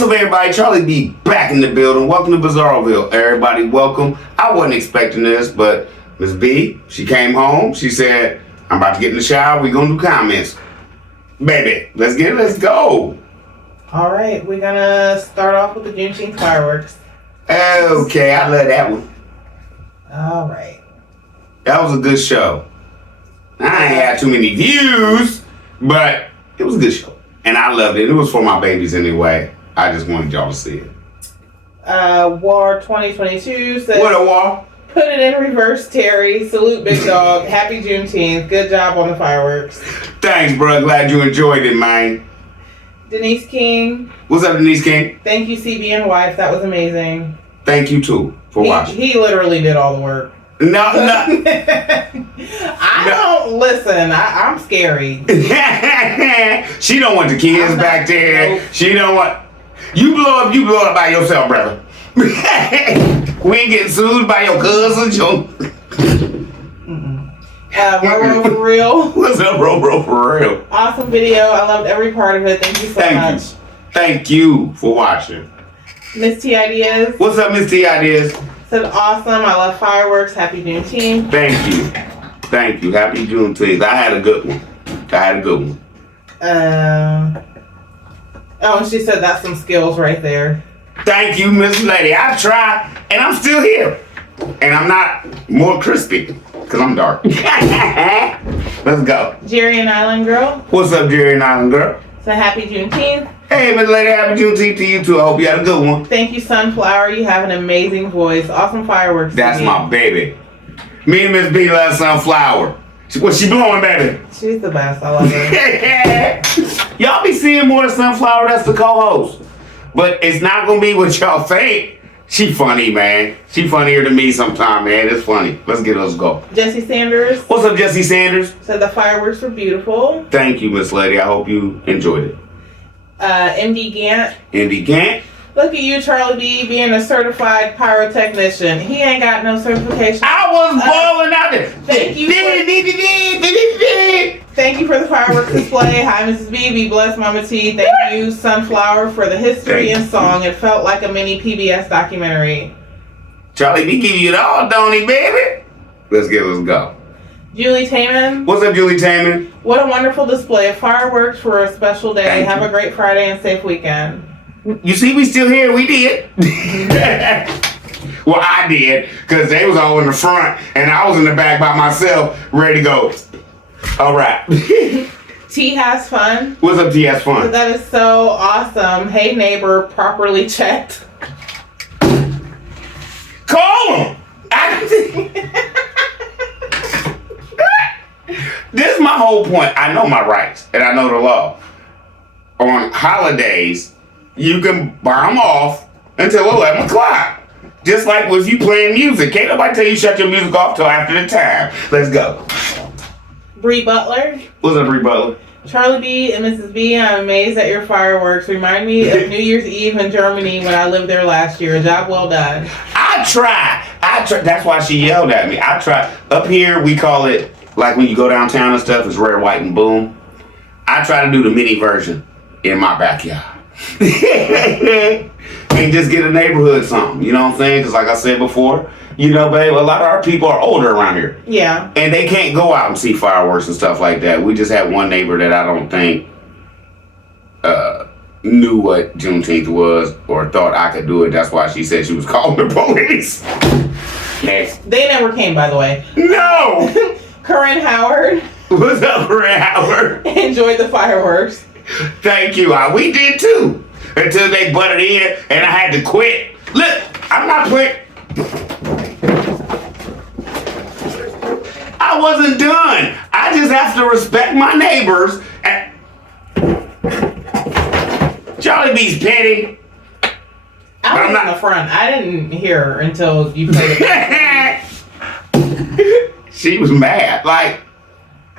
What's up, everybody? Charlie B back in the building. Welcome to Bizarreville. Everybody, welcome. I wasn't expecting this, but Miss B, she came home. She said, I'm about to get in the shower. We're going to do comments. Baby, let's go. All right, we're going to start off with the Juneteenth fireworks. Okay, I love that one. All right. That was a good show. I ain't had too many views, but it was a good show. And I loved it. It was for my babies anyway. I just wanted y'all to see it. War 2022 says, What a war. Put it in reverse, Terry. Salute, big dog. Happy Juneteenth. Good job on the fireworks. Thanks, bro. Glad you enjoyed it, man. Denise King. What's up, Denise King? Thank you, CB and wife. That was amazing. Thank you, too, for watching. He literally did all the work. No. I don't listen. I'm scary. She don't want the kids back there. Nope. She don't want. You blow up by yourself, brother. We ain't getting sued by your cousins. Roro for real. What's up, Roro for real? Awesome video. I loved every part of it. Thank you so much. Thank you for watching. Miss T Ideas. What's up, Miss T Ideas? Said awesome. I love fireworks. Happy Juneteenth. Thank you. Happy Juneteenth. I had a good one. Oh, she said that's some skills right there. Thank you, Miss Lady. I tried, and I'm still here. And I'm not more crispy, because I'm dark. Let's go. Jerry and Island Girl. What's up, Jerry and Island Girl? So happy Juneteenth. Hey, Miss Lady, happy Juneteenth to you, too. I hope you had a good one. Thank you, Sunflower. You have an amazing voice. Awesome fireworks. That's my baby. Me and Miss B love Sunflower. What's she blowing, baby? She's the best. I love her. Y'all be seeing more of Sunflower. That's the co-host. But it's not going to be what y'all think. She funny, man. She funnier than me sometime, man. It's funny. Let's go. Jesse Sanders. What's up, Jesse Sanders? Said the fireworks were beautiful. Thank you, Miss Lady. I hope you enjoyed it. MD Gant. MD Gant. Look at you, Charlie B, being a certified pyrotechnician. He ain't got no certification. I was balling out there. Thank you. Thank you for the fireworks display. Hi, Mrs. B. Be blessed, Mama T. Thank you, Sunflower, for the history and song. It felt like a mini PBS documentary. Charlie B give you it all, don't he, baby? Let's go. Julie Taman. What's up, Julie Taman? What a wonderful display of fireworks for a special day. Have a great Friday and safe weekend. You see, we still here. We did. Well, I did, because they was all in the front, and I was in the back by myself, ready to go. All right. T has fun. What's up, T has fun? That is so awesome. Hey, neighbor, properly checked. Call him. This is my whole point. I know my rights, and I know the law. On holidays, you can burn them off until 11 o'clock. Just like if you playing music. Can't nobody tell you shut your music off till after the time. Let's go. Bree Butler. What's up, Bree Butler? Charlie B and Mrs. B, I'm amazed at your fireworks. Remind me of New Year's Eve in Germany when I lived there last year. A job well done. I try. That's why she yelled at me. I try. Up here, we call it, like when you go downtown and stuff, it's red, white, and boom. I try to do the mini version in my backyard. And just get a neighborhood something, you know what I'm saying? Because like I said before, you know, babe, a lot of our people are older around here. Yeah. And they can't go out and see fireworks and stuff like that. We just had one neighbor that I don't think knew what Juneteenth was or thought I could do it. That's why she said she was calling the police. Next. They never came, by the way. No! Corinne Howard. What's up, Corinne Howard? Enjoyed the fireworks. Thank you. We did too. Until they butted in and I had to quit. Look, I'm not quit. I wasn't done. I just have to respect my neighbors. Charlie B's petty. I was in the front. I didn't hear her until you played it. She was mad. Like,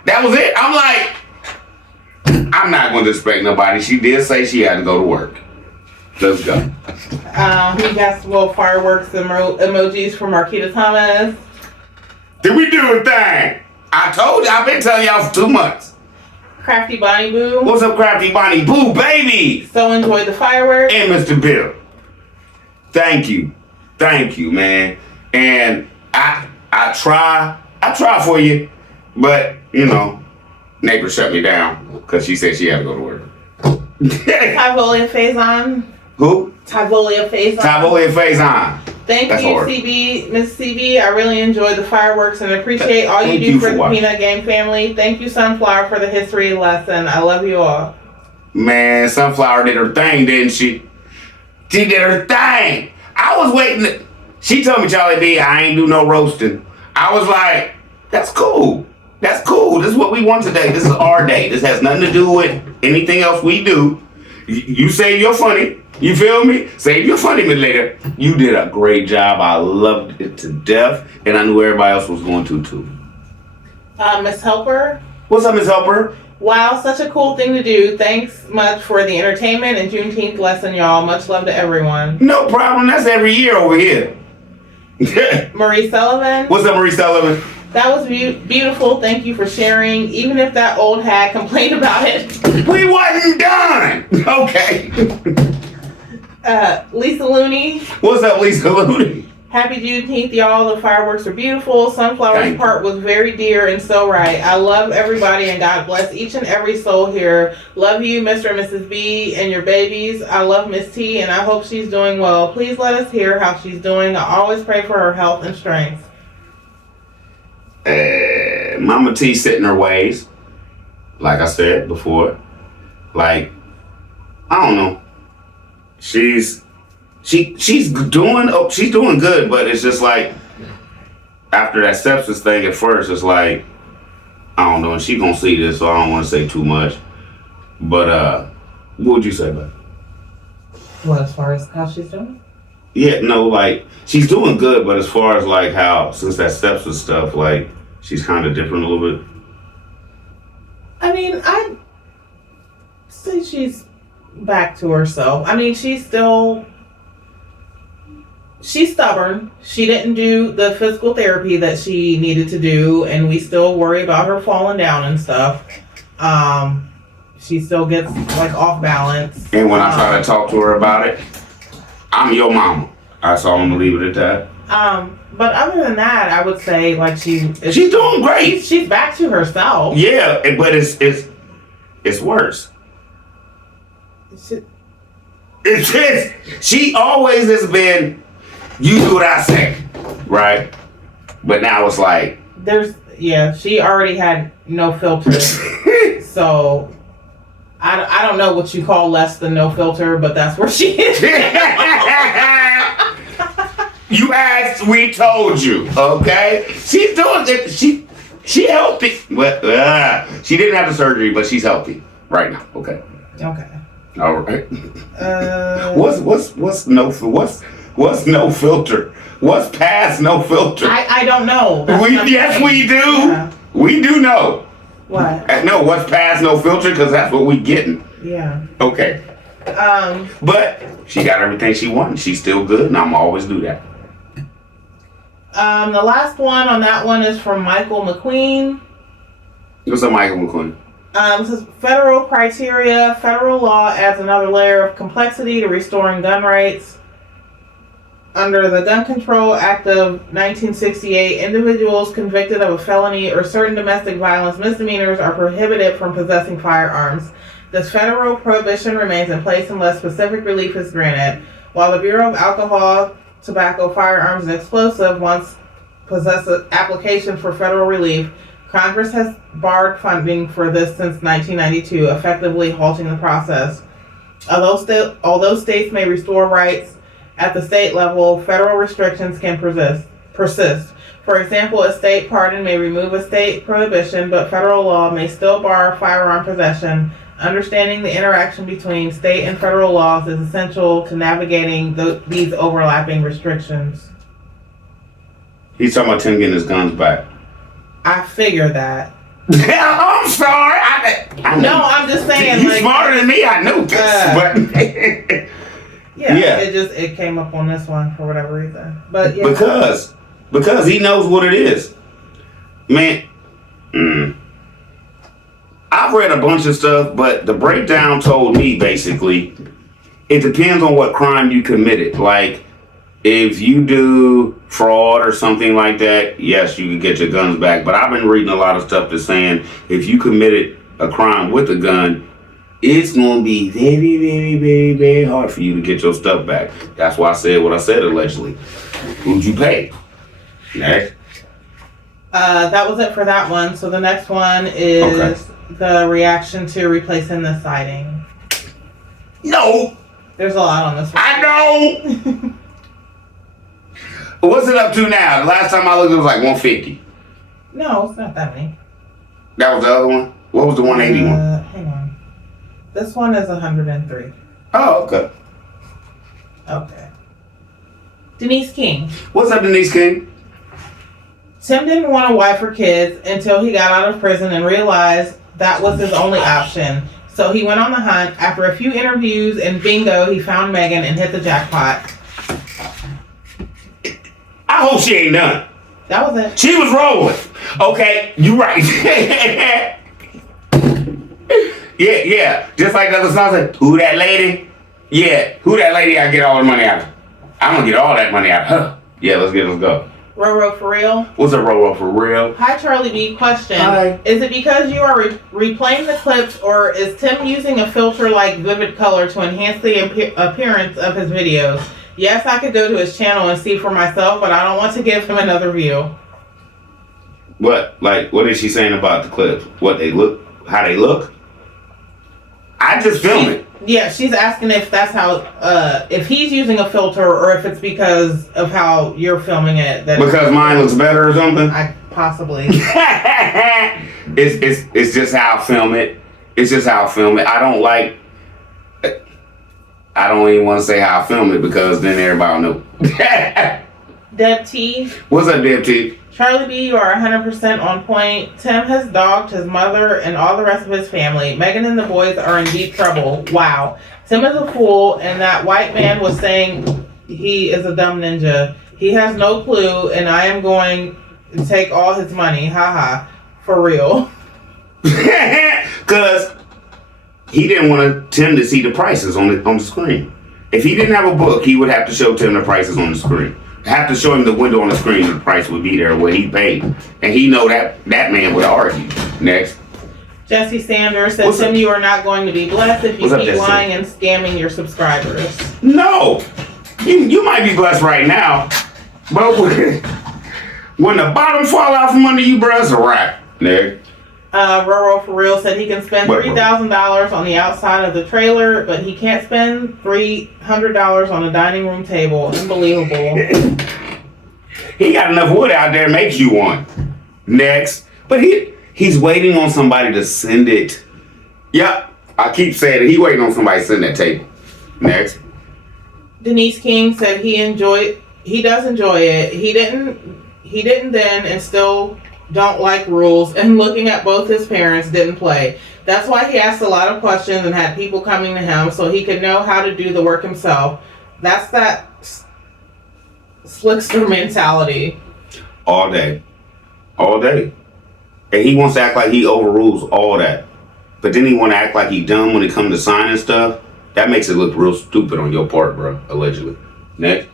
that was it. I'm like, I'm not going to disrespect nobody. She did say she had to go to work. Let's go. We got some little fireworks emojis from Marquita Thomas. Did we do a thing? I told you. I've been telling y'all for 2 months. Crafty Bonnie Boo. What's up, Crafty Bonnie Boo, baby? So enjoyed the fireworks. And Mr. Bill. Thank you, man. And I try for you, but you know, neighbor shut me down because she said she had to go to work. Tyvolia Faison. Who? Tyvolia Faison. Tyvolia Faison. Thank That's you, hard. CB, Miss CB. I really enjoyed the fireworks and appreciate all you do for the Peanut Game family. Thank you, Sunflower, for the history lesson. I love you all. Man, Sunflower did her thing, didn't she? She did her thing. I was waiting. She told me, Charlie D, I ain't do no roasting. I was like, that's cool. That's cool. This is what we want today. This is our day. This has nothing to do with anything else we do. You say you're funny. You feel me? Save your funny minute later. You did a great job. I loved it to death. And I knew everybody else was going to too. Miss Helper. What's up, Miss Helper? Wow, such a cool thing to do. Thanks much for the entertainment and Juneteenth lesson, y'all. Much love to everyone. No problem. That's every year over here. Marie Sullivan. What's up, Marie Sullivan? That was beautiful. Thank you for sharing. Even if that old hag complained about it. We wasn't done. Okay. Lisa Looney. What's up, Lisa Looney? Happy Juneteenth, y'all. The fireworks are beautiful. Sunflower's part was very dear and so right. I love everybody and God bless each and every soul here. Love you, Mr. and Mrs. B, and your babies. I love Miss T, and I hope she's doing well. Please let us hear how she's doing. I always pray for her health and strength. Mama T set in her ways. Like I said before. Like, I don't know. She's doing good, but it's just like after that sepsis thing at first, it's like I don't know, and she gonna see this, so I don't want to say too much. But what would you say about it? What, as far as how she's doing? Yeah, no, like she's doing good, but as far as like how since that sepsis stuff, like she's kind of different a little bit. I mean, I'd say she's back to herself. I mean, she's stubborn. She didn't do the physical therapy that she needed to do, and we still worry about her falling down and stuff. She still gets like off balance. And when I try to talk to her about it, I'm your mama. That's all I'm gonna leave it at that. But other than that, I would say like she's doing great. She's back to herself. Yeah, but it's worse. It's just she always has been. You do what I say, right? But now it's like she already had no filter. So I don't know what you call less than no filter, but that's where she is. You asked, we told you, okay? She's doing it. She healthy. Well, she didn't have the surgery, but she's healthy right now. Okay. Okay. All right. What's no filter? What's past no filter? I don't know. Yes, we do. Yeah. We do know. What? No, what's past no filter? Because that's what we getting. Yeah. Okay. But she got everything she wanted. She's still good, and I'm always do that. The last one on that one is from Michael McQueen. What's up, Michael McQueen? It says federal criteria. Federal law adds another layer of complexity to restoring gun rights. Under the Gun Control Act of 1968, individuals convicted of a felony or certain domestic violence misdemeanors are prohibited from possessing firearms. This federal prohibition remains in place unless specific relief is granted. While the Bureau of Alcohol, Tobacco, Firearms, and Explosive once possessed an application for federal relief, Congress has barred funding for this since 1992, effectively halting the process. Although states may restore rights at the state level, federal restrictions can persist. For example, a state pardon may remove a state prohibition, but federal law may still bar firearm possession. Understanding the interaction between state and federal laws is essential to navigating these overlapping restrictions. He's talking about Tim getting his guns back. I figured that. I'm sorry. I know. No, I'm just saying. You're smarter than me. I know this, but yeah, it came up on this one for whatever reason. But yeah. Because he knows what it is, man. I've read a bunch of stuff, but the breakdown told me basically it depends on what crime you committed. Like, if you do fraud or something like that, yes, you can get your guns back. But I've been reading a lot of stuff that's saying if you committed a crime with a gun, it's going to be very, very, very, very hard for you to get your stuff back. That's why I said what I said allegedly. Who'd you pay? Next. That was it for that one. So the next one is the reaction to replacing the siding. No. There's a lot on this one. I know. What's it up to now? The last time I looked, it was like 150. No, it's not that many. That was the other one? What was the 180 one? Hang on. This one is 103. Oh, okay. Okay. Denise King. What's up, Denise King? Tim didn't want a wife or kids until he got out of prison and realized that was his only option. So he went on the hunt. After a few interviews and bingo, he found Megan and hit the jackpot. I hope she ain't done. That was it. She was rolling. Okay, you right. yeah. Just like the other song said, who that lady? Yeah, who that lady I get all the money out of? I'm gonna get all that money out of her. Yeah, let's go. Roro for real? What's a Roro for real? Hi, Charlie B. Question. Hi. Is it because you are replaying the clips, or is Tim using a filter like Vivid Color to enhance the appearance of his videos? Yes, I could go to his channel and see for myself, but I don't want to give him another view. What? Like, what is she saying about the clips? What they look? How they look? I just film it. Yeah, she's asking if that's how, if he's using a filter or if it's because of how you're filming it. That because mine looks better or something? Possibly. It's just how I film it. It's just how I film it. I don't even want to say how I film it because then everybody will know. Deb T. What's up, Deb T? Charlie B, you are 100% on point. Tim has dogged his mother and all the rest of his family. Megan and the boys are in deep trouble. Wow. Tim is a fool, and that white man was saying he is a dumb ninja. He has no clue, and I am going to take all his money. Haha. For real. Because he didn't want Tim to see the prices on the screen. If he didn't have a book, he would have to show Tim the prices on the screen. Have to show him the window on the screen and the price would be there what he paid. And he know that man would argue. Next. Jesse Sanders said, Tim, you are not going to be blessed if you keep lying and scamming your subscribers. No. You might be blessed right now. But when the bottom fall out from under you, bro, it's a wrap. Next. Roro for real said he can spend $3,000 on the outside of the trailer, but he can't spend $300 on a dining room table. Unbelievable. He got enough wood out there, makes you one. Next. But he's waiting on somebody to send it. Yep. I keep saying it. He waiting on somebody to send that table. Next. Denise King said he does enjoy it. He didn't then and still don't like rules, and looking at both his parents didn't play. That's why he asked a lot of questions and had people coming to him so he could know how to do the work himself. That's that slickster mentality. All day. And he wants to act like he overrules all that. But then he want to act like he dumb when it comes to signing stuff. That makes it look real stupid on your part, bro, allegedly. Next.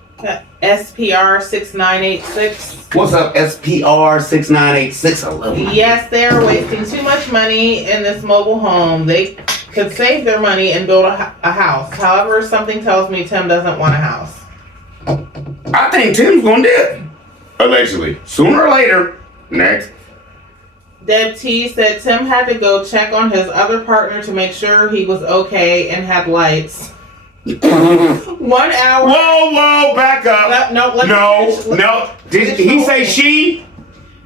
SPR 6986. What's up, SPR 6986? I love it. Yes, they are wasting too much money in this mobile home. They could save their money and build a house. However, something tells me Tim doesn't want a house. I think Tim's gonna do it. Allegedly. Sooner or later. Next. Deb T said Tim had to go check on his other partner to make sure he was okay and had lights. 1 hour. Whoa, back up. No. Did he say she?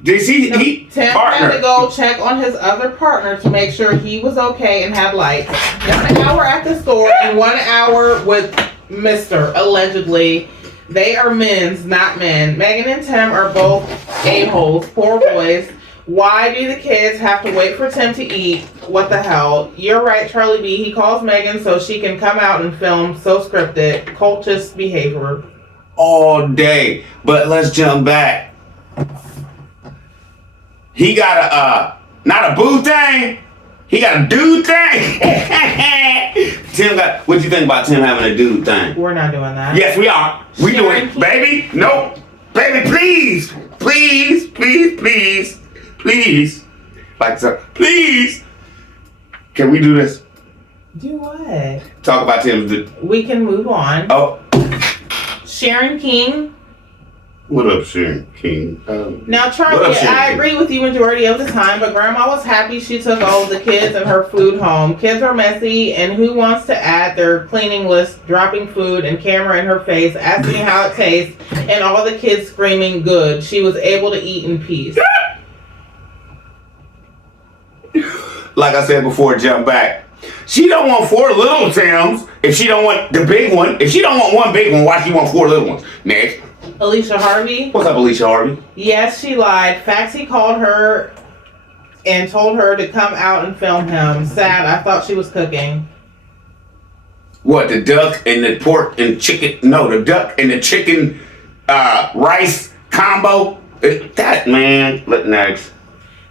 Did he? Tim had to go check on his other partner to make sure he was okay and had lights. 1 hour at the store and 1 hour with Mr. Allegedly. They are men's, not men. Megan and Tim are both a-holes, poor boys. Why do the kids have to wait for Tim to eat? What the hell? You're right, Charlie B. He calls Megan so she can come out and film. So scripted. Cultist behavior. All day. But let's jump back. He got a, not a boo thing. He got a dude thing. Tim got. What you think about Tim having a dude thing? We're not doing that. Yes, we are. We doing it, baby. Nope, baby. Please, please, please, please, please. Like so, please. Can we do this? Do what? Talk about Tim's dude. We can move on. Oh. Sharon King. What up, Sharon King? Now, Charlie, I agree with you majority of the time, but Grandma was happy she took all of the kids and her food home. Kids are messy, and who wants to add their cleaning list, dropping food and camera in her face, asking how it tastes, and all the kids screaming good. She was able to eat in peace. Like I said before, jump back. She don't want 4 little Tims if she don't want the big one. If she don't want one big one, why she want 4 little ones? Next. Alicia Harvey. What's up, Alicia Harvey? Yes, she lied. Faxi called her and told her to come out and film him. Sad, I thought she was cooking. What, the duck and the pork and chicken? No, the duck and the chicken rice combo? That, man. Look, next.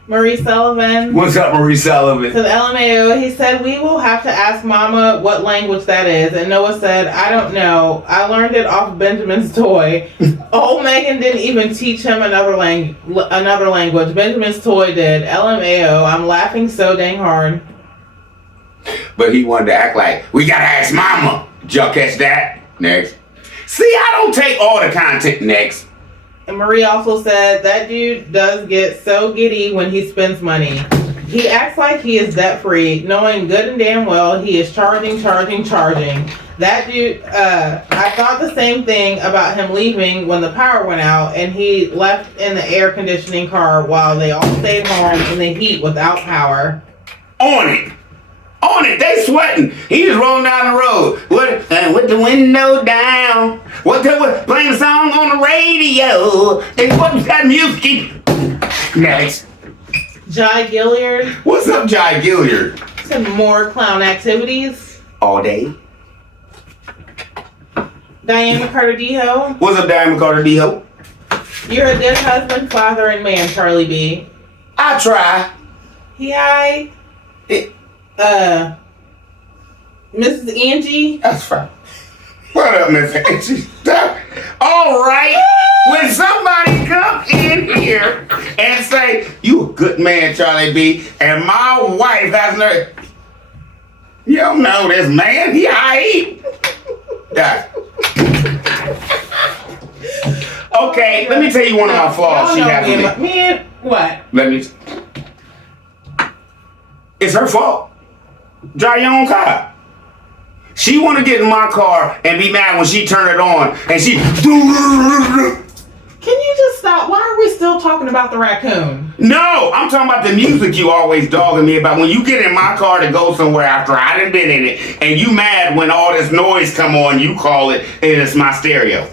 Marie Sullivan. What's up, Marie Sullivan? To the LMAO, he said, we will have to ask Mama what language that is. And Noah said, I don't know. I learned it off Benjamin's toy. Old Megan didn't even teach him another language. Benjamin's toy did. LMAO, I'm laughing so dang hard. But he wanted to act like, we gotta ask Mama. Did y'all catch that? Next. See, I don't take all the content. Next. And Marie also said, that dude does get so giddy when he spends money. He acts like he is debt-free, knowing good and damn well he is charging. That dude, I thought the same thing about him leaving when the power went out and he left in the air conditioning car while they all stayed home in the heat without power. On it, they sweating. He just rolling down the road with the window down. Playing a song on the radio. And what's that music? Next. Jai Gilliard. What's up, Jai Gilliard? Some more clown activities. All day. Diane McCarter-Deho. What's up, Diane McCarter-Deho? You're a good husband, father, and man, Charlie B. I try. Mrs. Angie. That's fine. What up, Miss Angie? All right. When somebody come in here and say, you a good man, Charlie B, and my wife has no... You don't know this man. He aight. Yeah. Okay, let me tell you one of my flaws she has with me. Man, what? It's her fault. Drive your own car. She want to get in my car and be mad when she turn it on and she... Can you just stop? Why are we still talking about the raccoon? No, I'm talking about the music you always dogging me about. When you get in my car to go somewhere after I done been in it and you mad when all this noise come on, you call it and it's my stereo.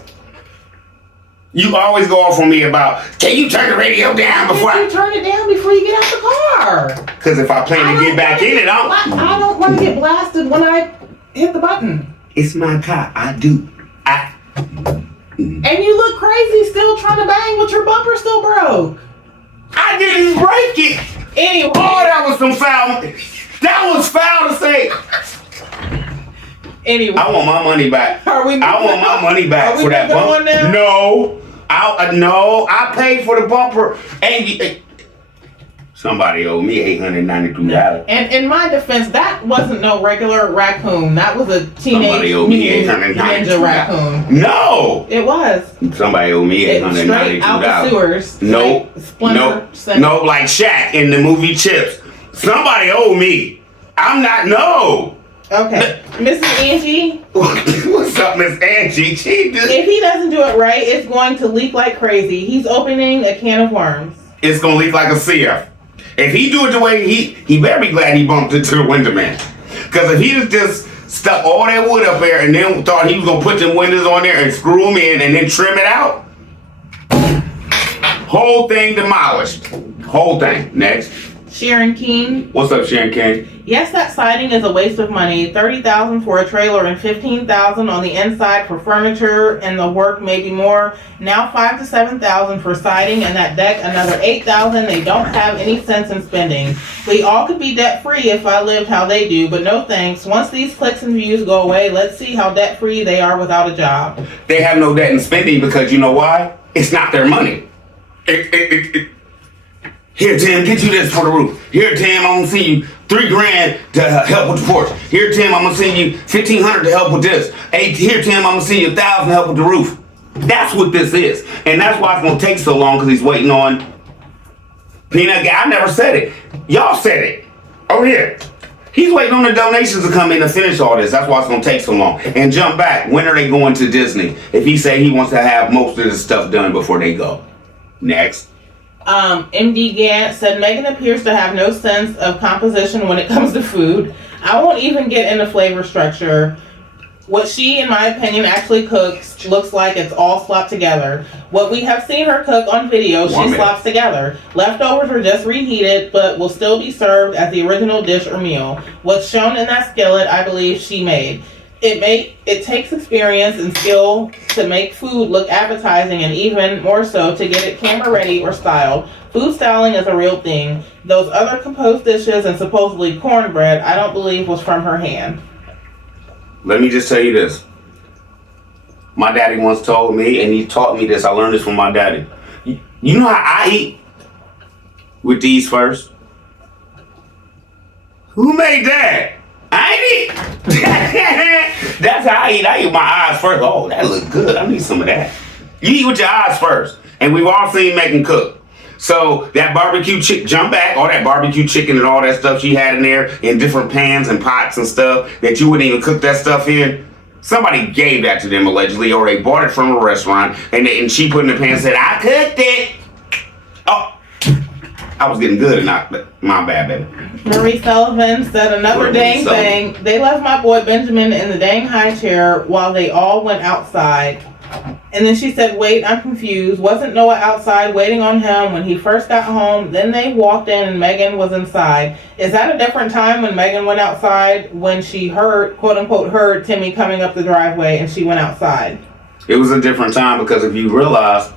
You always go off on me about, can you turn the radio down before you turn it down before you get out the car? Because if I plan to get back in it, I don't want to get blasted when I hit the button. It's my car. I do. And you look crazy still trying to bang, but your bumper still broke. I didn't break it. Anyway. Oh, that was some foul. That was foul to say. Anyway. I want my money back. I want my money back for that bumper. Now? No. I paid for the bumper. And somebody owed me $892. And in my defense, that wasn't no regular raccoon. That was a teenage ninja raccoon. No. It was. Somebody owed me $892. Straight out the sewers. Nope, like Shaq in the movie Chips. Somebody owed me. I'm not, no. Okay. Mrs. Angie. What's up, Miss Angie? If he doesn't do it right, it's going to leak like crazy. He's opening a can of worms. It's going to leak like a sieve. If he do it the way he better be glad he bumped into the window man. Because if he just stuck all that wood up there and then thought he was going to put the windows on there and screw them in and then trim it out, whole thing demolished. Whole thing. Next. Sharon King. What's up, Sharon King? Yes, that siding is a waste of money. $30,000 for a trailer and $15,000 on the inside for furniture and the work, maybe more. Now $5,000 to $7,000 for siding and that deck, another $8,000. They don't have any sense in spending. We all could be debt free if I lived how they do, but no thanks. Once these clicks and views go away, let's see how debt free they are without a job. They have no debt in spending because you know why? It's not their money. Here, Tim, get you this for the roof. Here, Tim, I'm gonna send you $3,000 to help with the porch. Here, Tim, I'm gonna send you $1,500 to help with this. Hey, here, Tim, I'm gonna send you $1,000 to help with the roof. That's what this is, and that's why it's gonna take so long because he's waiting on Peanut Guy. I never said it. Y'all said it. Oh yeah. He's waiting on the donations to come in to finish all this. That's why it's gonna take so long. And jump back. When are they going to Disney? If he say he wants to have most of this stuff done before they go. Next. MD Gant said Megan appears to have no sense of composition when it comes to food. I won't even get into flavor structure. What she, in my opinion, actually cooks looks like it's all slopped together. What we have seen her cook on video, she slops together. Leftovers are just reheated, but will still be served as the original dish or meal. What's shown in that skillet, I believe she made. It takes experience and skill to make food look appetizing, and even more so to get it camera ready or styled. Food styling is a real thing. Those other composed dishes and supposedly cornbread, I don't believe was from her hand. Let me just tell you this. My daddy once told me, and he taught me this. I learned this from my daddy. You know how I eat? With these first. Who made that? I ain't eat. That's how I eat. I eat my eyes first. Oh, that look good. I need some of that. You eat with your eyes first. And we've all seen Megan cook. So that barbecue chicken, jump back, all that barbecue chicken and all that stuff she had in there in different pans and pots and stuff that you wouldn't even cook that stuff in. Somebody gave that to them allegedly, or they bought it from a restaurant, and she put it in the pan and said, I cooked it. Oh, I was getting good or not, but my bad, baby. Marie Sullivan said another dang thing. They left my boy Benjamin in the dang high chair while they all went outside. And then she said, wait, I'm confused. Wasn't Noah outside waiting on him when he first got home? Then they walked in and Megan was inside. Is that a different time when Megan went outside when she heard, quote unquote, heard Timmy coming up the driveway and she went outside? It was a different time because if you realize,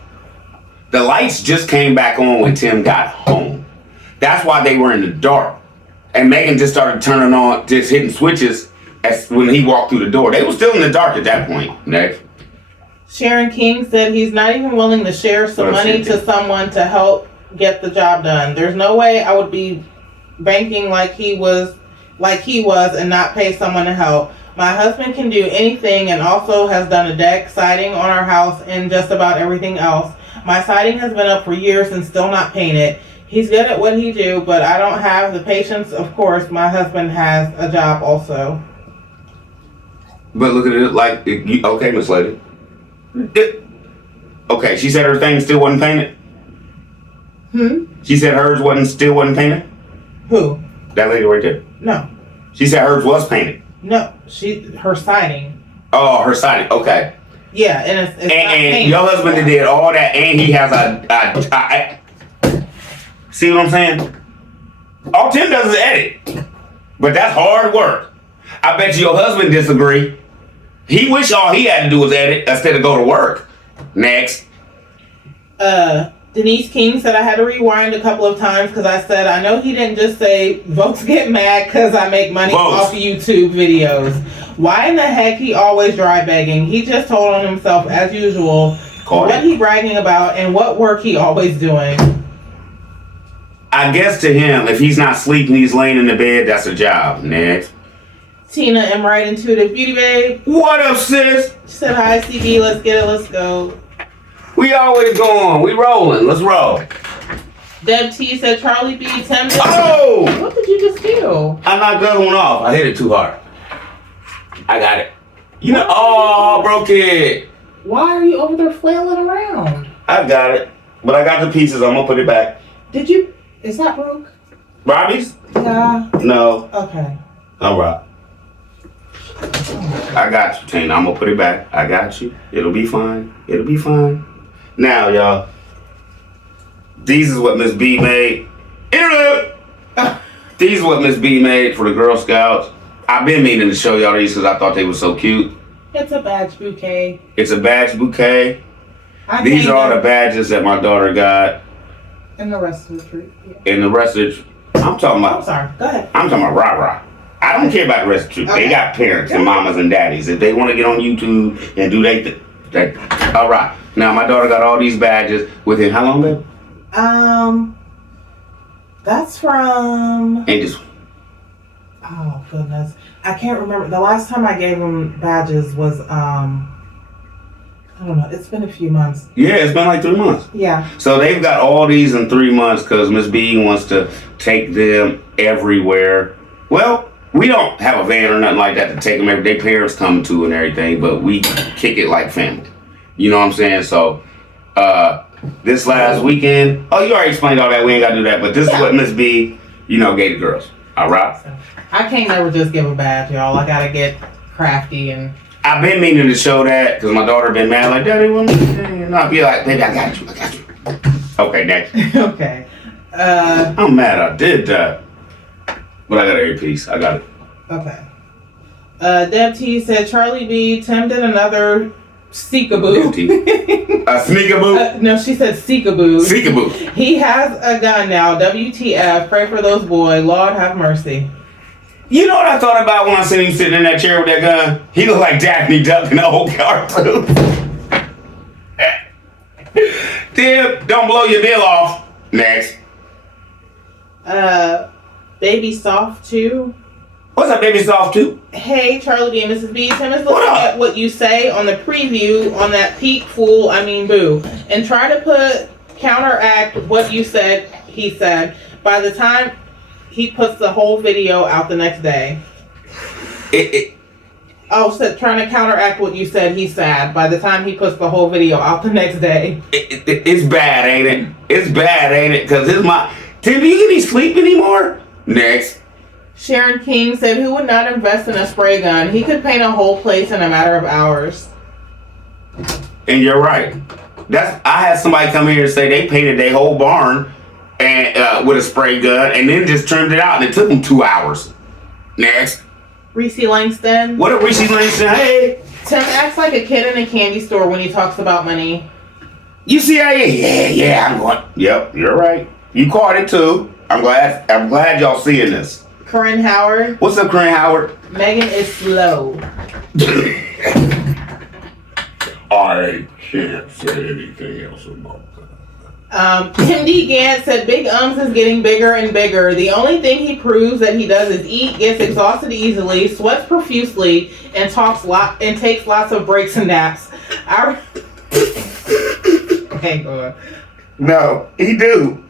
the lights just came back on when Tim got home. That's why they were in the dark. And Megan just started turning on, just hitting switches as when he walked through the door. They were still in the dark at that point. Next. Sharon King said he's not even willing to share some money to someone to help get the job done. There's no way I would be banking like he was and not pay someone to help. My husband can do anything and also has done a deck, siding on our house, and just about everything else. My siding has been up for years and still not painted. He's good at what he do, but I don't have the patience. Of course, my husband has a job also. But look at it like, okay, Miss Lady. Okay, she said her thing still wasn't painted? She said hers still wasn't painted? Who? That lady right there. No. She said hers was painted. No, her siding. Oh, her siding. Okay. Yeah, and it's not painted. And your husband did all that, and he has a see what I'm saying? All Tim does is edit, but that's hard work. I bet you your husband disagree. He wish all he had to do was edit instead of go to work. Next. Denise King said I had to rewind a couple of times because I said, I know he didn't just say, folks get mad because I make money off YouTube videos. Why in the heck he always dry begging? He just told on himself as usual what he bragging about and what work he always doing. I guess to him, if he's not sleeping, he's laying in the bed, that's a job. Next. Tina M. Right, Intuitive Beauty Babe. What up, sis? She said, hi, CB, let's get it, let's go. We always going. We rolling. Let's roll. Deb T said, Charlie B. Tim. Oh! What did you just do? I knocked the other one off. I hit it too hard. I got it. You know, oh, broke it. Why are you over there flailing around? I got it. But I got the pieces. I'm going to put it back. Did you? Is that broke? Robbie's? Yeah. No. Okay. All right. I got you, Tina. I'm going to put it back. I got you. It'll be fine. It'll be fine. Now, y'all. These is what Miss B made. Interlude. These are what Miss B made for the Girl Scouts. I've been meaning to show y'all these because I thought they were so cute. It's a badge bouquet. It's a badge bouquet. These are all the badges that my daughter got. And the rest of the tree. Yeah. And the rest of the I'm talking about. I'm sorry. Go ahead. I'm talking about rah-rah. I don't care about the rest of the tree. Okay. They got parents and mamas and daddies. If they want to get on YouTube and do they all right. Now my daughter got all these badges within how long, babe? That's from. And this. Oh goodness, I can't remember. The last time I gave them badges was I don't know. It's been a few months. Yeah, it's been like 3 months. Yeah. So they've got all these in 3 months because Miss B wants to take them everywhere. Well, we don't have a van or nothing like that to take them everywhere. Their parents come to and everything, but we kick it like family. You know what I'm saying? So this last weekend, oh, you already explained all that. We ain't got to do that. But this is what Miss B, gave the girls. All right? So, I can't never just give a badge, y'all. I got to get crafty and... I've been meaning to show that because my daughter been mad like, Daddy, what and I'll be like, baby, I got you. Okay, next. Okay. I'm mad I did that. But I got a piece. I got it. Okay. Deb T said, Charlie B, Tim did another Seekaboo. A sneakaboo? No, she said Seekaboo. Seekaboo. He has a gun now. WTF. Pray for those boys. Lord have mercy. You know what I thought about when I seen him sitting in that chair with that gun? He looked like Daphne Duck in the old cartoon. Tim, don't blow your bill off. Next. Baby Soft 2. What's up, Baby Soft 2? Hey, Charlie B and Mrs. B. Tim is looking at what you say on the preview on that peak fool, boo. And try to counteract what you said, he said. By the time he puts the whole video out the next day. Trying to counteract what you said, he's sad. By the time he puts the whole video out the next day. It's bad, ain't it? It's bad, ain't it? Because Tim, do you get any sleep anymore? Next. Sharon King said, who would not invest in a spray gun? He could paint a whole place in a matter of hours. And you're right. I had somebody come here and say they painted their whole barn and with a spray gun and then just trimmed it out and it took them 2 hours. Next. Reese Langston. What up, Reese Langston? Hey. Tim acts like a kid in a candy store when he talks about money. You see how I'm going. Yep, you're right. You caught it too. I'm glad y'all seeing this. Corinne Howard. What's up, Corinne Howard? Megan is slow. I can't say anything else about that. Tim D. Gant said Big is getting bigger and bigger. The only thing he proves that he does is eat, gets exhausted easily, sweats profusely, and takes lots of breaks and naps. Okay, go on. No, he do.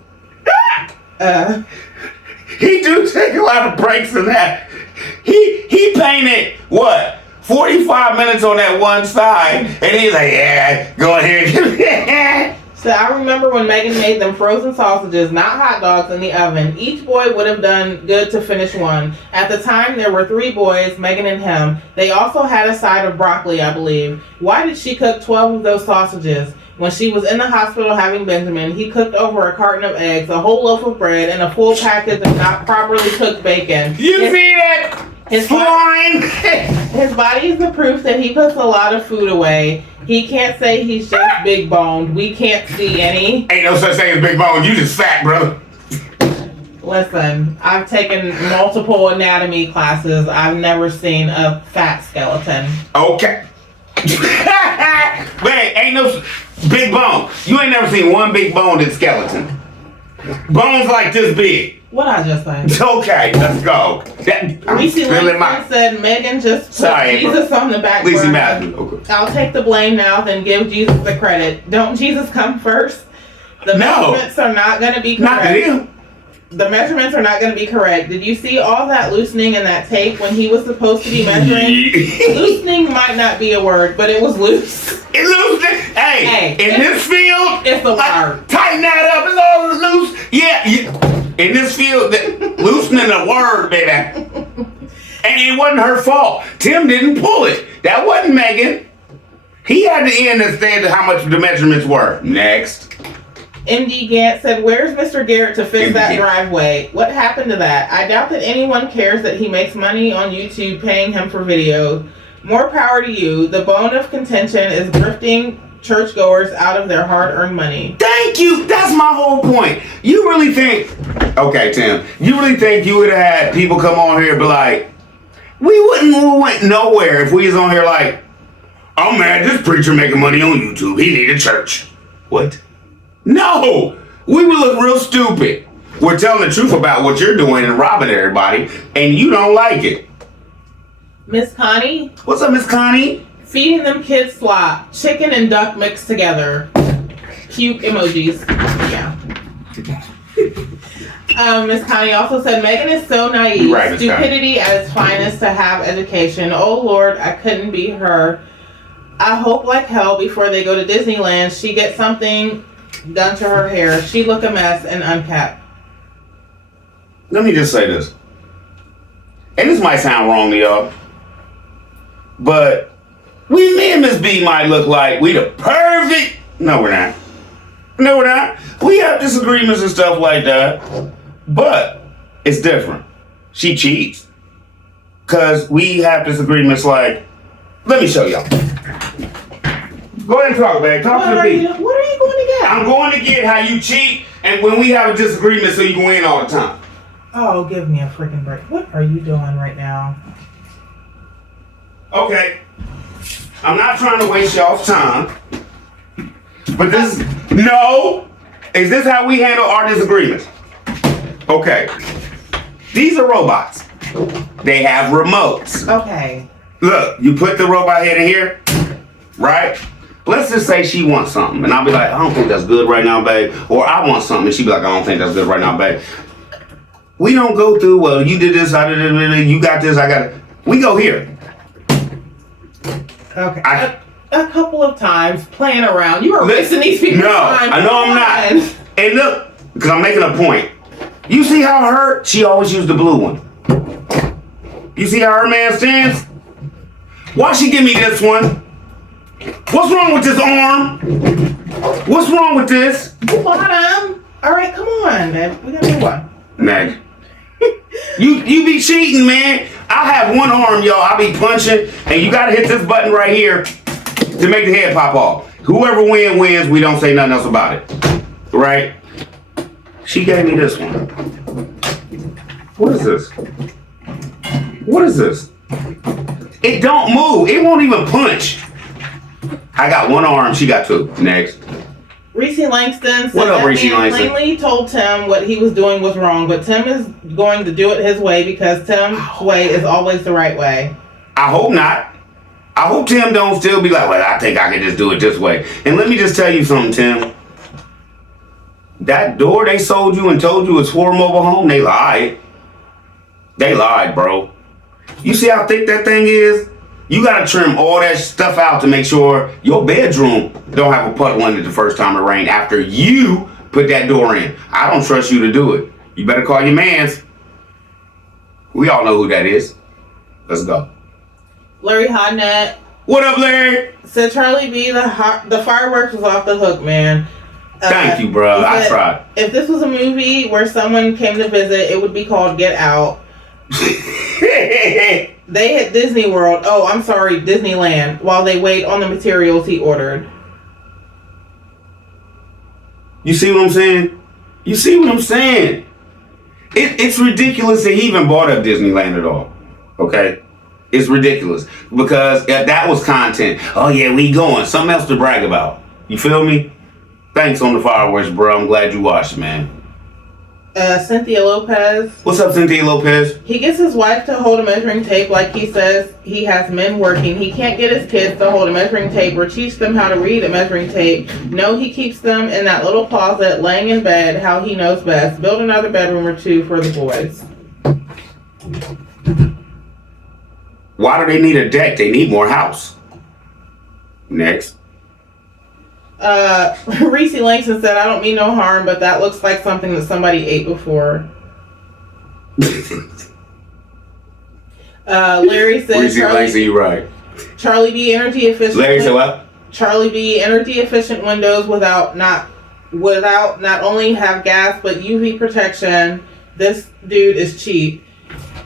He do take a lot of breaks in that. He painted, 45 minutes on that one side, and he's like, yeah, go ahead. So I remember when Megan made them frozen sausages, not hot dogs, in the oven. Each boy would have done good to finish one. At the time, there were 3 boys, Megan and him. They also had a side of broccoli, I believe. Why did she cook 12 of those sausages? When she was in the hospital having Benjamin, he cooked over a carton of eggs, a whole loaf of bread, and a full package of not properly cooked bacon. See that? His body is the proof that he puts a lot of food away. He can't say he's just big boned. We can't see any. Ain't no such thing as big boned. You just fat, brother. Listen, I've taken multiple anatomy classes. I've never seen a fat skeleton. Okay. Wait, ain't no big bone. You ain't never seen one big boned skeleton. Bones like this big. What I just say? Okay, let's go. Reese Langston said Megan just put Jesus on the back burner. Okay. I'll take the blame now, then give Jesus the credit. Don't Jesus come first? The measurements are not going to be correct. Not to him. The measurements are not going to be correct. Did you see all that loosening in that tape when he was supposed to be measuring? Loosening might not be a word, but it was loose. It loosened. Hey, in this field, it's a word. Tighten that up. It's all loose. Yeah. In this field, loosening a word, baby. And it wasn't her fault. Tim didn't pull it. That wasn't Megan. He had to end and say how much the measurements were. Next. MD Gant said, "Where's Mr. Garrett to fix MD that Gant. driveway? What happened to that? I doubt that anyone cares that he makes money on YouTube paying him for videos. More power to you. The bone of contention is grifting churchgoers out of their hard-earned money." Thank you. That's my whole point. You really think, okay, Tim, you really think you would have had people come on here and be like, we went nowhere if we was on here like, "Oh man, this preacher making money on YouTube. He need a church." What? No, we would look real stupid. We're telling the truth about what you're doing and robbing everybody, and you don't like it. Miss Connie, What's up, Miss Connie? feeding them kids slop, chicken and duck mixed together. Cute emojis. Yeah. Miss Connie also said, "Megan is so naive. Right, Miss Connie. Stupidity at its finest to have education. Oh Lord, I couldn't be her. I hope like hell before they go to Disneyland she gets something done to her hair. She look a mess and uncapped." Let me just say this. And this might sound wrong to y'all, but me and Miss B might look like we the perfect. No, we're not. No, we're not. We have disagreements and stuff like that, but it's different. She cheats. Because we have disagreements like, let me show y'all. Go ahead and talk, babe. Talk to me. What are you going to get? I'm going to get how you cheat and when we have a disagreement so you can win all the time. Oh, give me a freaking break. What are you doing right now? Okay. I'm not trying to waste y'all's time. But this is, no. Is this how we handle our disagreements? Okay. These are robots. They have remotes. Okay. Look, you put the robot head in here, right? Let's just say she wants something, and I'll be like, "I don't think that's good right now, babe." Or I want something, and she'll be like, "I don't think that's good right now, babe." We don't go through, well, you did this, I did it, you got this, I got it. We go here. Okay. A couple of times playing around. You are wasting these people's No, time. I know I'm not. And look, because I'm making a point. You see how she always used the blue one. You see how her man stands? Why she give me this one? What's wrong with this arm? What's wrong with this? Bottom. All right, come on, man. We got a new one. Meg. You be cheating, man. I have one arm, y'all. I be punching, and you gotta hit this button right here to make the head pop off. Whoever wins. We don't say nothing else about it. Right? She gave me this one. What is this? What is this? It don't move. It won't even punch. I got one arm. She got two. Next. Reese Langston said What up, that Reese man Langston? plainly told Tim what he was doing was wrong, but Tim is going to do it his way because Tim's way is always the right way. I hope not. I hope Tim don't still be like, "Well, I think I can just do it this way." And let me just tell you something, Tim. That door they sold you and told you it's for a mobile home, they lied. They lied, bro. You see how thick that thing is? You gotta trim all that stuff out to make sure your bedroom don't have a puddle in it the first time it rained after you put that door in. I don't trust you to do it. You better call your mans. We all know who that is. Let's go. Larry Hodnett What up, Larry? said Charlie B, the fireworks was off the hook, man. Thank you, bro. I tried. If this was a movie where someone came to visit, it would be called Get Out. They hit Disney World. Oh, I'm sorry, Disneyland. While they wait on the materials he ordered. You see what I'm saying? You see what I'm saying? It's ridiculous that he even brought up Disneyland at all. Okay? It's ridiculous. Because that was content. Oh, yeah, we going. Something else to brag about. You feel me? Thanks on the fireworks, bro. I'm glad you watched, man. Cynthia Lopez. What's up, Cynthia Lopez? He gets his wife to hold a measuring tape like he says he has men working. He can't get his kids to hold a measuring tape or teach them how to read a measuring tape. No, he keeps them in that little closet, laying in bed how he knows best. Build another bedroom or two for the boys. Why do they need a deck? They need more house. Next. Reese Langston said, I don't mean no harm, but that looks like something that somebody ate before. Larry said, Reese Langston, you right. Charlie B energy efficient. Larry said what? Charlie B energy efficient windows without not without not only have gas but UV protection. This dude is cheap.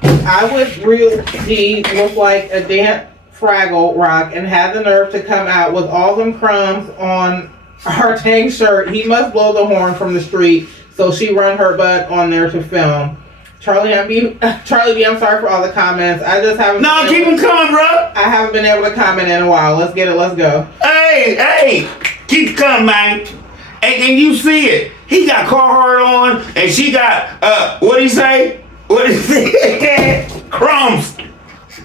I would really look like a damp Fraggle Rock and have the nerve to come out with all them crumbs on our Tang shirt. He must blow the horn from the street, so she run her butt on there to film. Charlie B, I'm sorry for all the comments. I just haven't. No, keep them coming, bro. I haven't been able to comment in a while. Let's get it. Let's go. Hey, keep coming, man. And you see it. He got Carhartt on, and she got what do you say? What is it? Crumbs.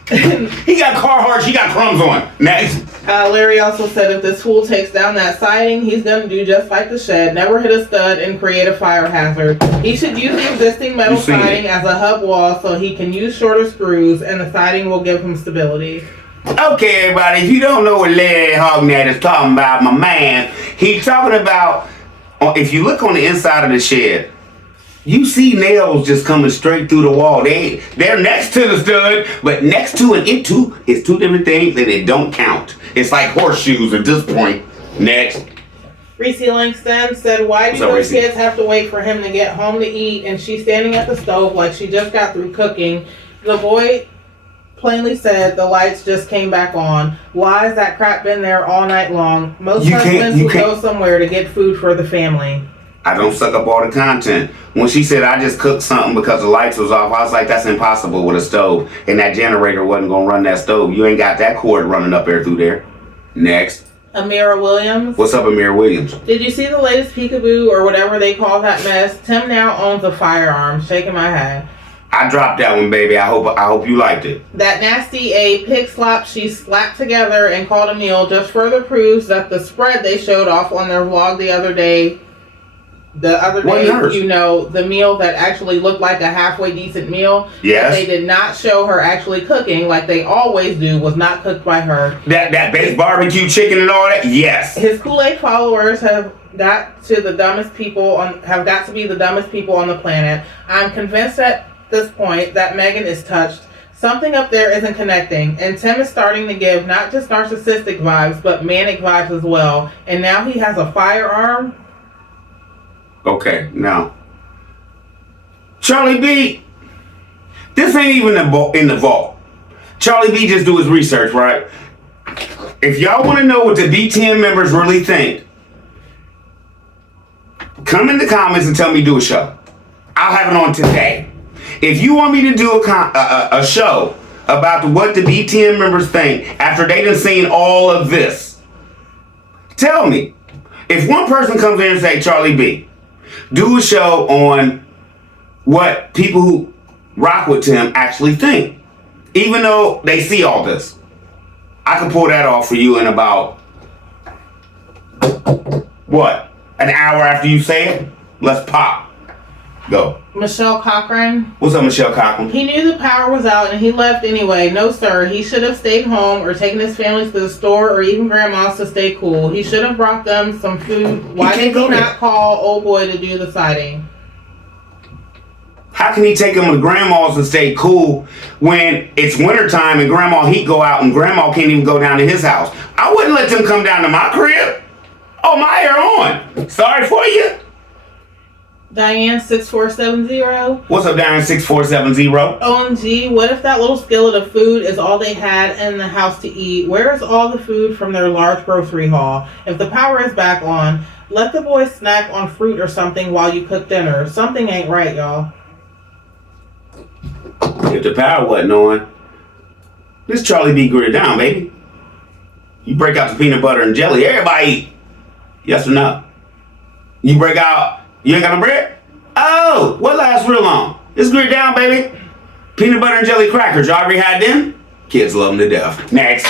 He got Carhartt, she got crumbs on. Next. Larry also said if this fool takes down that siding, he's going to do just like the shed, never hit a stud and create a fire hazard. He should use the existing metal siding as a hub wall so he can use shorter screws and the siding will give him stability. Okay, everybody, if you don't know what Larry Hognett is talking about, my man, he's talking about, if you look on the inside of the shed, you see nails just coming straight through the wall. They're next to the stud, but next to and into is two different things and it don't count. It's like horseshoes at this point. Next. Reese Langston said, why do those kids have to wait for him to get home to eat and she's standing at the stove like she just got through cooking? The boy plainly said the lights just came back on. Why has that crap been there all night long? Most husbands will go somewhere to get food for the family. I don't suck up all the content. When she said I just cooked something because the lights was off, I was like, that's impossible with a stove. And that generator wasn't going to run that stove. You ain't got that cord running up there through there. Next. Amira Williams. What's up, Amira Williams? Did you see the latest peekaboo or whatever they call that mess? Tim now owns a firearm. Shaking my head. I dropped that one, baby. I hope you liked it. That nasty pig slop she slapped together and called a meal just further proves that the spread they showed off on their vlog the other day, you know, the meal that actually looked like a halfway decent meal. Yes. They did not show her actually cooking like they always do, was not cooked by her. That baked barbecue chicken and all that? Yes. His Kool-Aid followers have got to be the dumbest people on the planet. I'm convinced at this point that Megan is touched. Something up there isn't connecting, and Tim is starting to give not just narcissistic vibes, but manic vibes as well. And now he has a firearm. Okay, now, Charlie B, this ain't even in the vault. Charlie B just do his research, right? If y'all want to know what the B10 members really think, come in the comments and tell me do a show. I'll have it on today. If you want me to do a show about what the B10 members think after they done seen all of this, tell me. If one person comes in and say, Charlie B, do a show on what people who rock with Tim actually think. Even though they see all this. I can pull that off for you in about, what? An hour after you say it? Let's pop. Go. Michelle Cochran. What's up, Michelle Cochran? He knew the power was out and he left anyway. No, sir. He should have stayed home or taken his family to the store or even grandma's to stay cool. He should have brought them some food. Why did he not call old boy to do the siding? How can he take them to grandma's and stay cool when it's wintertime and grandma heat go out and grandma can't even go down to his house? I wouldn't let them come down to my crib. Oh, my hair on. Sorry for you. Diane 6470. What's up, Diane 6470? OMG, what if that little skillet of food is all they had in the house to eat? Where is all the food from their large grocery haul? If the power is back on, let the boys snack on fruit or something while you cook dinner. Something ain't right, y'all. If the power wasn't on, this Charlie B. Gritter down, baby. You break out the peanut butter and jelly, everybody eat. Yes or no? You break out, you ain't got no bread? Oh, what lasts real long? It's Gritter down, baby. Peanut butter and jelly crackers, you already had them? Kids love them to death. Next.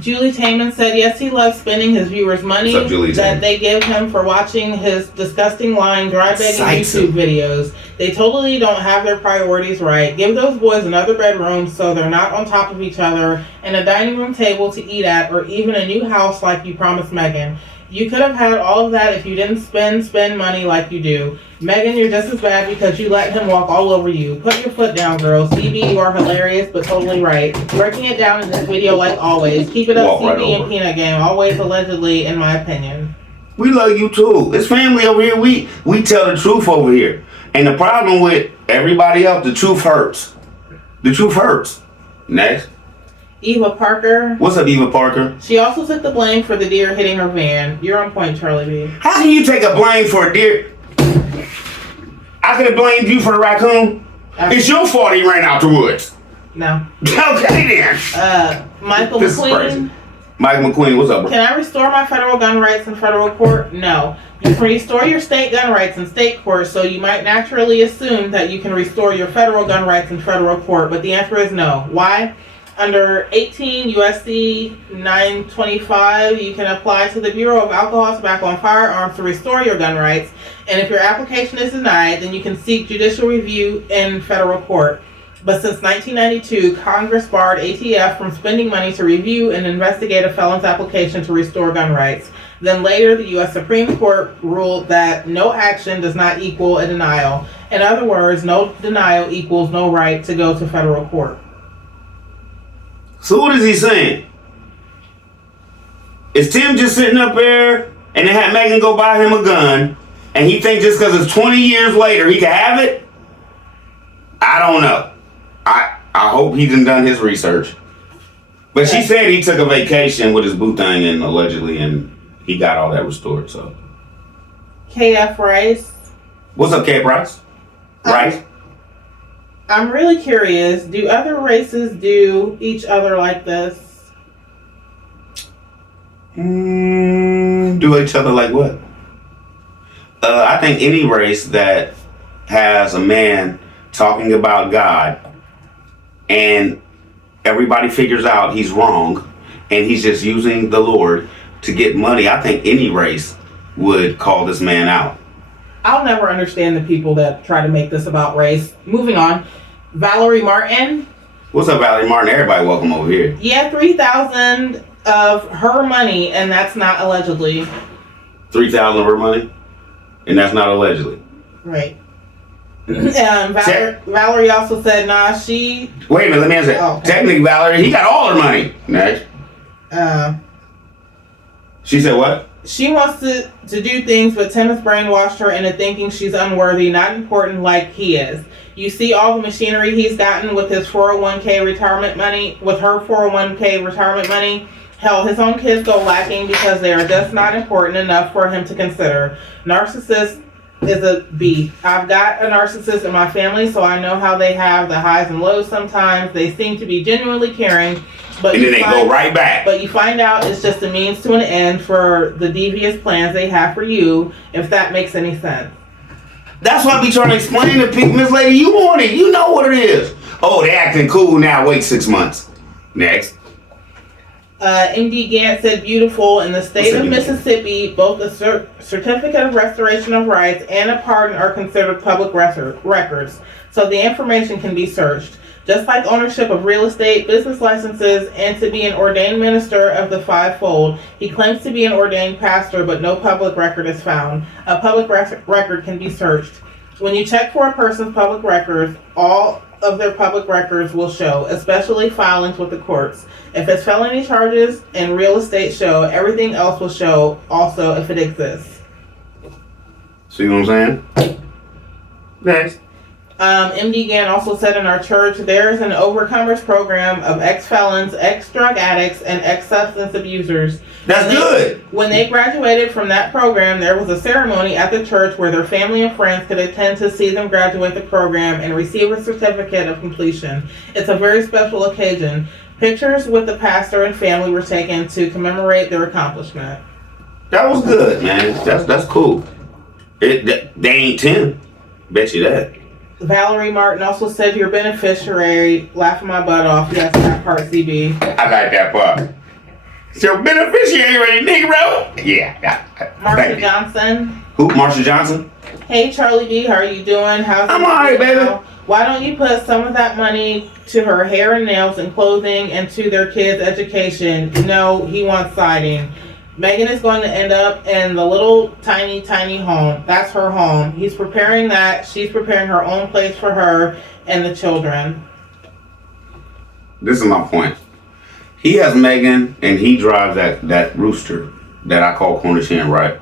Julie Taman said, yes, he loves spending his viewers' money that they give him for watching his disgusting lying, dry begging YouTube videos. They totally don't have their priorities right. Give those boys another bedroom so they're not on top of each other and a dining room table to eat at or even a new house like you promised Megan. You could have had all of that if you didn't spend money like you do. Megan, you're just as bad because you let him walk all over you. Put your foot down, girl. CB, you are hilarious, but totally right. Breaking it down in this video like always. Keep it up, CB and Peanut Game. Always allegedly, in my opinion. We love you too. It's family over here. We tell the truth over here. And the problem with everybody else, the truth hurts. The truth hurts. Next. Eva Parker. What's up, Eva Parker? She also took the blame for the deer hitting her van. You're on point, Charlie B. How can you take a blame for a deer? I could have blamed you for the raccoon. It's your fault he ran out the woods. No. Okay then. Michael This is McQueen. crazy. Michael McQueen, what's up, bro? Can I restore my federal gun rights in federal court? No. You can restore your state gun rights in state court, so you might naturally assume that you can restore your federal gun rights in federal court, but the answer is no. Why? Under 18 U.S.C. 925, you can apply to the Bureau of Alcohol, Tobacco, and Firearms to restore your gun rights, and if your application is denied, then you can seek judicial review in federal court. But since 1992, Congress barred ATF from spending money to review and investigate a felon's application to restore gun rights. Then later, the U.S. Supreme Court ruled that no action does not equal a denial. In other words, no denial equals no right to go to federal court. So what is he saying? Is Tim just sitting up there and they had Megan go buy him a gun and he thinks just because it's 20 years later he can have it? I don't know. I hope he done his research. But she said he took a vacation with his boo thing and allegedly and he got all that restored, so. KF Rice. What's up, K. Rice? Rice? I'm really curious. Do other races do each other like this? Do each other like what? I think any race that has a man talking about God and everybody figures out he's wrong and he's just using the Lord to get money, I think any race would call this man out. I'll never understand the people that try to make this about race. Moving on. Valerie Martin. What's up, Valerie Martin? Everybody welcome over here. Yeah, $3,000 of her money, and that's not allegedly. $3,000 of her money? And that's not allegedly. Right. Valerie also said, nah, she... Wait a minute, let me answer that. Oh, okay. Technically, Valerie, he got all her money. Next. She said what? She wants to do things, but Tim has brainwashed her into thinking she's unworthy, not important like he is. You see all the machinery he's gotten with his 401k retirement money, with her 401k retirement money. Hell, his own kids go lacking because they are just not important enough for him to consider. Narcissist is a B. I've got a narcissist in my family, so I know how they have the highs and lows sometimes. They seem to be genuinely caring, but and then they go right back. But you find out it's just a means to an end for the devious plans they have for you, if that makes any sense. That's why I be trying to explain to people, Miss Lady, you want it. You know what it is. Oh, they acting cool now. Wait 6 months. Next. MD Gant said beautiful. In the state of Mississippi, both a certificate of restoration of rights and a pardon are considered public records, so the information can be searched. Just like ownership of real estate, business licenses, and to be an ordained minister of the fivefold, he claims to be an ordained pastor, but no public record is found. A public record can be searched. When you check for a person's public records, all of their public records will show, especially filings with the courts. If it's felony charges and real estate show, everything else will show also if it exists. See what I'm saying? Next. MD Gann also said in our church, there is an overcomers program of ex-felons, ex-drug addicts, and ex-substance abusers. That's good. When they graduated from that program, there was a ceremony at the church where their family and friends could attend to see them graduate the program and receive a certificate of completion. It's a very special occasion. Pictures with the pastor and family were taken to commemorate their accomplishment. That was good, man. That's cool. They ain't 10. Bet you that. Valerie Martin also said your beneficiary, laughing my butt off. Yes, that part, CB. I like that part. So beneficiary, Negro? Yeah. Marsha Johnson. Who? Marsha Johnson? Hey, Charlie B, how are you doing? I'm alright, baby. Why don't you put some of that money to her hair and nails and clothing and to their kids' education? No, he wants siding. Megan is going to end up in the little tiny home. That's her home. He's preparing that. She's preparing her own place for her and the children. This is my point. He has Megan and he drives that rooster that I call Cornish hen, right?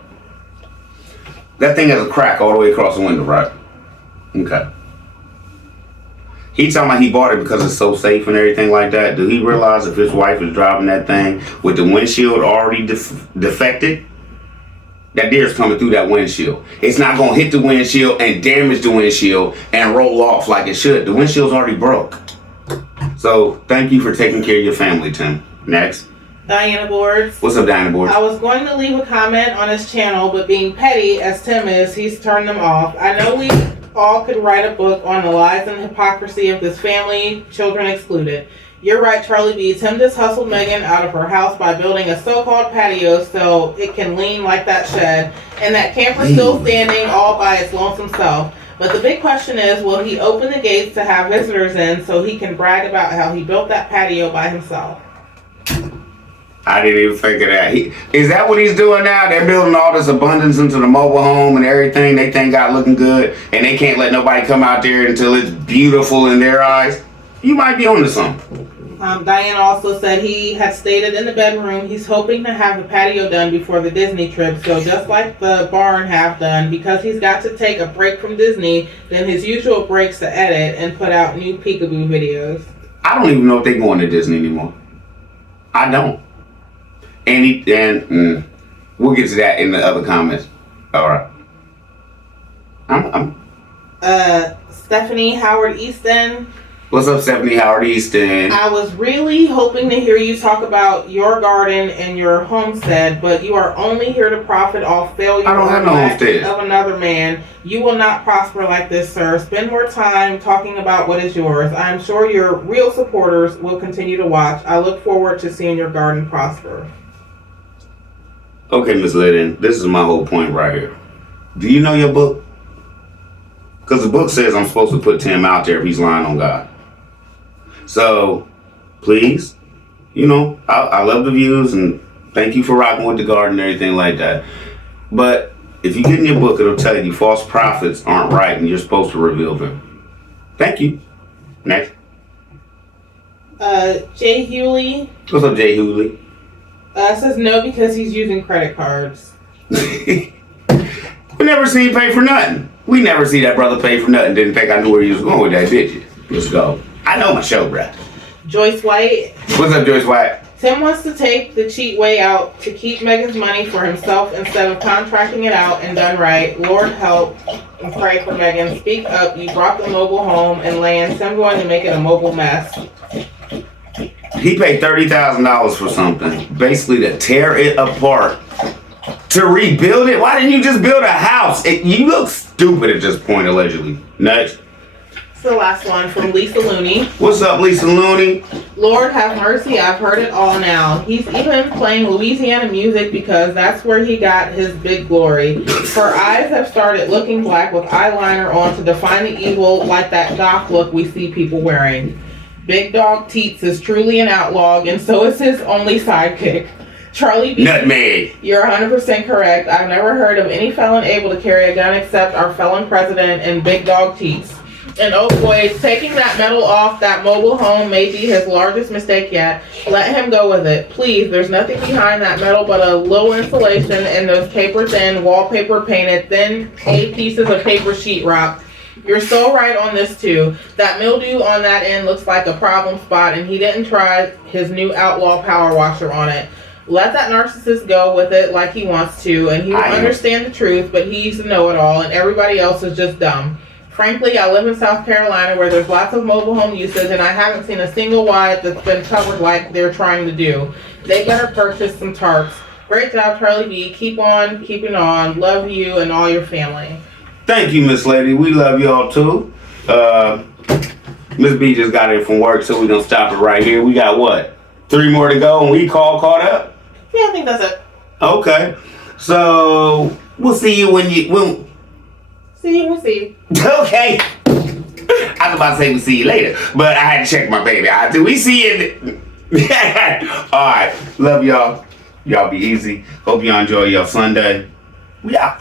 That thing has a crack all the way across the window, right? Okay. He talking about he bought it because it's so safe and everything like that. Do he realize if his wife is driving that thing with the windshield already defected, that deer's coming through that windshield. It's not going to hit the windshield and damage the windshield and roll off like it should. The windshield's already broke. So thank you for taking care of your family, Tim. Next. Diana Boards. What's up, Diana Boards? I was going to leave a comment on his channel, but being petty as Tim is, he's turned them off. I know we all could write a book on the lies and hypocrisy of this family, children excluded. You're right, Charlie B. Tim just hustled Megan out of her house by building a so-called patio so it can lean like that shed, and that camper's still standing all by its lonesome self. But the big question is, will he open the gates to have visitors in so he can brag about how he built that patio by himself? I didn't even think of that. Is that what he's doing now? They're building all this abundance into the mobile home and everything. They think God looking good, and they can't let nobody come out there until it's beautiful in their eyes. You might be onto something. Diane also said he had stated in the bedroom he's hoping to have the patio done before the Disney trip. So just like the barn have done, because he's got to take a break from Disney, then his usual breaks to edit and put out new peekaboo videos. I don't even know if they're going to Disney anymore. I don't. And we'll get to that in the other comments. All right. Stephanie Howard Easton. What's up, Stephanie Howard Easton? I was really hoping to hear you talk about your garden and your homestead, but you are only here to profit off failure I don't have no homestead of another man. You will not prosper like this, sir. Spend more time talking about what is yours. I am sure your real supporters will continue to watch. I look forward to seeing your garden prosper. Okay, Miss Liddon, this is my whole point right here. Do you know your book? Because the book says I'm supposed to put Tim out there if he's lying on God. So, please, I love the views and thank you for rocking with the garden and everything like that. But if you get in your book, it'll tell you false prophets aren't right and you're supposed to reveal them. Thank you. Next. Jay Hewley. What's up, Jay Hewley? Says no because he's using credit cards. We never seen him pay for nothing. We never see that brother pay for nothing. Didn't think I knew where he was going with that, did you? Let's go. I know my show, bruh. Joyce White. What's up, Joyce White? Tim wants to take the cheat way out to keep Megan's money for himself instead of contracting it out and done right. Lord help and pray for Megan. Speak up. You brought the mobile home and land. Tim going to make it a mobile mess. He paid $30,000 for something, basically to tear it apart, to rebuild it. Why didn't you just build a house? You look stupid at this point, allegedly. Next. It's the last one from Lisa Looney. What's up, Lisa Looney? Lord have mercy, I've heard it all now. He's even playing Louisiana music because that's where he got his big glory. Her eyes have started looking black with eyeliner on to define the evil like that goth look we see people wearing. Big Dog Teets is truly an outlaw, and so is his only sidekick. Charlie B. Nutmeg. You're 100% correct. I've never heard of any felon able to carry a gun except our felon president and Big Dog Teets. And oh boy, taking that metal off that mobile home may be his largest mistake yet. Let him go with it. Please, there's nothing behind that metal but a low insulation and those paper thin, wallpaper painted, thin 8 pieces of paper sheetrock. You're so right on this too. That mildew on that end looks like a problem spot and he didn't try his new outlaw power washer on it. Let that narcissist go with it like he wants to and he will understand the truth, but he's a know-it-all and everybody else is just dumb. Frankly, I live in South Carolina where there's lots of mobile home usage and I haven't seen a single wide that's been covered like they're trying to do. They better purchase some tarps. Great job, Charlie B. Keep on keeping on. Love you and all your family. Thank you, Miss Lady. We love y'all too. Miss B just got in from work, so we're gonna stop it right here. We got what? 3 more to go and we caught up? Yeah, I think that's it. Okay. So we'll see you when you See you, we'll see. Okay. I was about to say we'll see you later, but I had to check my baby. We see you. Alright. Love y'all. Y'all be easy. Hope y'all enjoy your Sunday. We out.